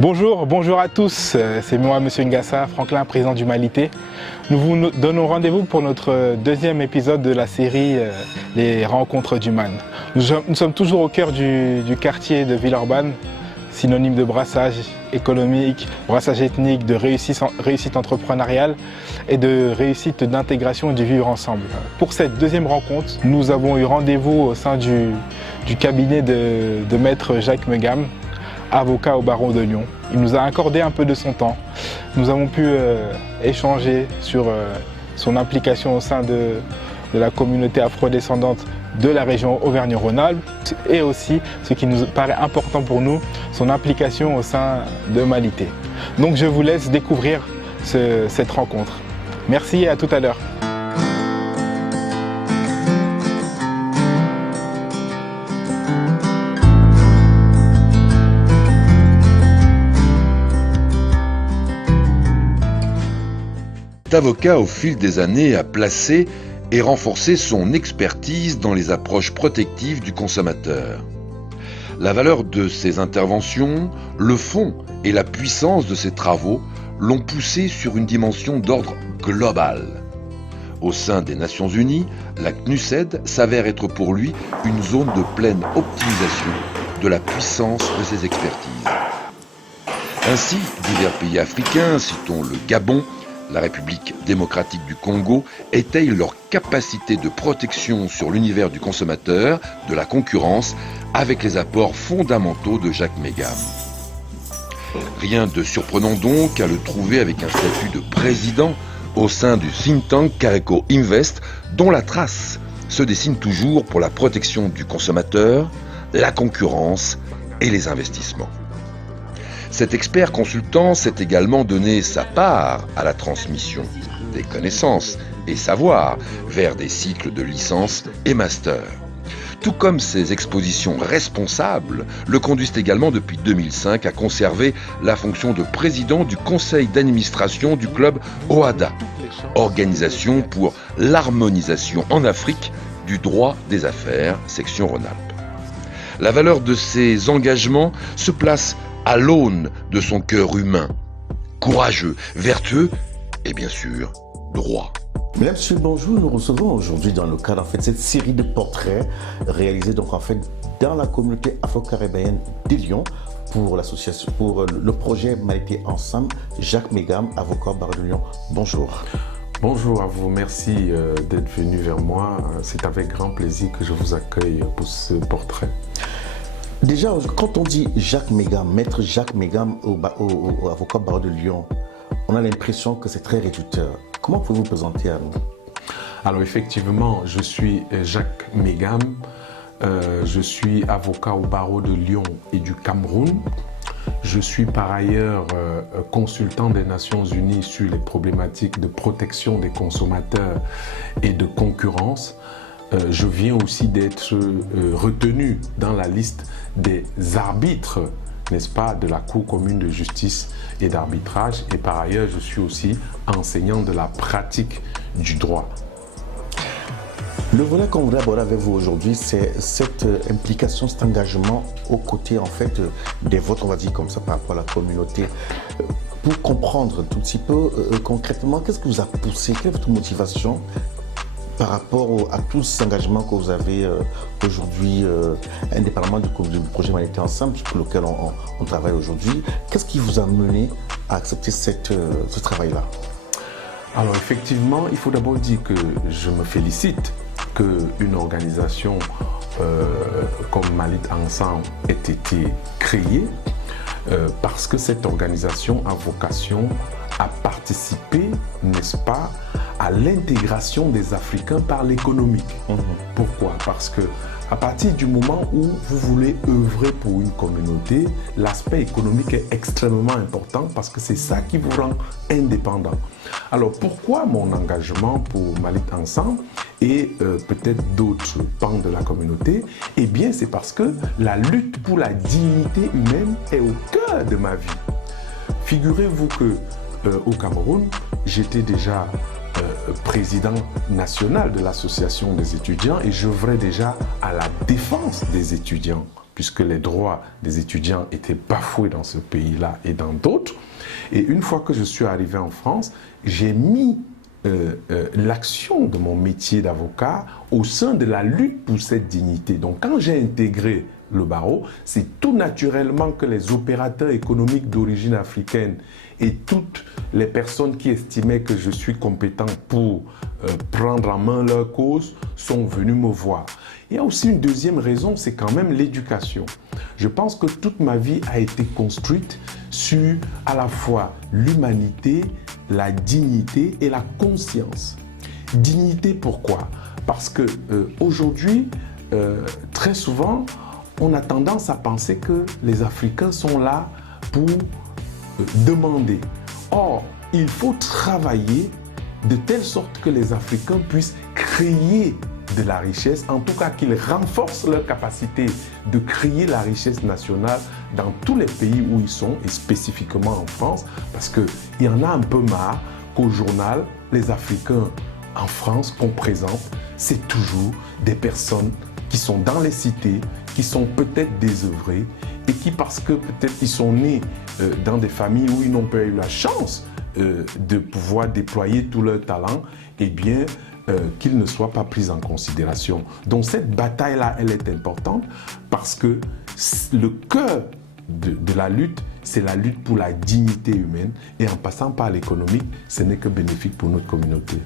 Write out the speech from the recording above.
Bonjour à tous, c'est moi Monsieur Ngassa, Franklin, président du Malité. Nous vous donnons rendez-vous pour notre deuxième épisode de la série Les Rencontres du Man. Nous sommes toujours au cœur du quartier de Villeurbanne, synonyme de brassage économique, brassage ethnique, de réussite entrepreneuriale et de réussite d'intégration et du vivre ensemble. Pour cette deuxième rencontre, nous avons eu rendez-vous au sein du cabinet de maître Jacques Megam, avocat au barreau de Lyon. Il nous a accordé un peu de son temps. Nous avons pu échanger sur son implication au sein de la communauté afrodescendante de la région Auvergne-Rhône-Alpes et aussi, ce qui nous paraît important pour nous, son implication au sein de Malité. Donc je vous laisse découvrir cette rencontre. Merci et à tout à l'heure. L'avocat, au fil des années, a placé et renforcé son expertise dans les approches protectives du consommateur. La valeur de ses interventions, le fond et la puissance de ses travaux l'ont poussé sur une dimension d'ordre global. Au sein des Nations Unies, la CNUSED s'avère être pour lui une zone de pleine optimisation de la puissance de ses expertises. Ainsi, divers pays africains, citons le Gabon, la République démocratique du Congo, étayent leur capacité de protection sur l'univers du consommateur, de la concurrence, avec les apports fondamentaux de Jacques Megam. Rien de surprenant donc à le trouver avec un statut de président au sein du think tank Careco Invest, dont la trace se dessine toujours pour la protection du consommateur, la concurrence et les investissements. Cet expert consultant s'est également donné sa part à la transmission des connaissances et savoirs vers des cycles de licence et master. Tout comme ses expositions responsables le conduisent également depuis 2005 à conserver la fonction de président du conseil d'administration du club OADA, Organisation pour l'harmonisation en Afrique du droit des affaires, section Rhône-Alpes. La valeur de ses engagements se place à l'aune de son cœur humain, courageux, vertueux et bien sûr, droit. Mesdames, Messieurs, bonjour. Nous recevons aujourd'hui dans le cadre de cette série de portraits réalisés dans la communauté afro-caribéenne de Lyon pour l'association, pour le projet Malité Ensemble, Jacques Megam, avocat au barreau de Lyon. Bonjour. Bonjour à vous, merci d'être venu vers moi. C'est avec grand plaisir que je vous accueille pour ce portrait. Déjà, quand on dit Jacques Megam, maître Jacques Megam au avocat au barreau de Lyon, on a l'impression que c'est très réducteur. Comment pouvez-vous vous présenter à nous? Alors effectivement, je suis Jacques Megam, je suis avocat au barreau de Lyon et du Cameroun. Je suis par ailleurs consultant des Nations Unies sur les problématiques de protection des consommateurs et de concurrence. Je viens aussi d'être retenu dans la liste des arbitres, n'est-ce pas, de la Cour commune de justice et d'arbitrage. Et par ailleurs, je suis aussi enseignant de la pratique du droit. Le volet qu'on voudrait aborder avec vous aujourd'hui, c'est cette implication, cet engagement aux côtés en fait des vôtres, on va dire comme ça, par rapport à la communauté. Pour comprendre un tout petit peu concrètement, qu'est-ce que vous a poussé, quelle est votre motivation par rapport à tous ces engagements que vous avez aujourd'hui, indépendamment du projet Malité Ensemble, pour lequel on travaille aujourd'hui, qu'est-ce qui vous a mené à accepter ce travail-là? Alors effectivement, il faut d'abord dire que je me félicite qu'une organisation comme Malité Ensemble ait été créée parce que cette organisation a vocation à participer, n'est-ce pas, à l'intégration des Africains par l'économique. Pourquoi? Parce que à partir du moment où vous voulez œuvrer pour une communauté, l'aspect économique est extrêmement important parce que c'est ça qui vous rend indépendant. Alors pourquoi mon engagement pour Malité Ensemble et peut-être d'autres pans de la communauté? Eh bien c'est parce que la lutte pour la dignité humaine est au cœur de ma vie. Figurez-vous que au Cameroun, j'étais déjà président national de l'association des étudiants et j'œuvrais déjà à la défense des étudiants puisque les droits des étudiants étaient bafoués dans ce pays-là et dans d'autres. Et une fois que je suis arrivé en France, j'ai mis l'action de mon métier d'avocat au sein de la lutte pour cette dignité. Donc quand j'ai intégré le barreau, c'est tout naturellement que les opérateurs économiques d'origine africaine et toutes les personnes qui estimaient que je suis compétent pour prendre en main leur cause sont venus me voir. Il y a aussi une deuxième raison, c'est quand même l'éducation. Je pense que toute ma vie a été construite sur à la fois l'humanité, la dignité et la conscience. Dignité, pourquoi? Parce que aujourd'hui, très souvent, on a tendance à penser que les Africains sont là pour demander. Or, il faut travailler de telle sorte que les Africains puissent créer de la richesse, en tout cas qu'ils renforcent leur capacité de créer la richesse nationale dans tous les pays où ils sont, et spécifiquement en France, parce qu'il y en a un peu marre qu'au journal, les Africains en France qu'on présente, c'est toujours des personnes qui sont dans les cités, qui sont peut-être désœuvrés et qui, parce que peut-être ils sont nés dans des familles où ils n'ont pas eu la chance de pouvoir déployer tout leur talent, eh bien, qu'ils ne soient pas pris en considération. Donc cette bataille-là, elle est importante parce que le cœur de la lutte, c'est la lutte pour la dignité humaine, et en passant par l'économique, ce n'est que bénéfique pour notre communauté.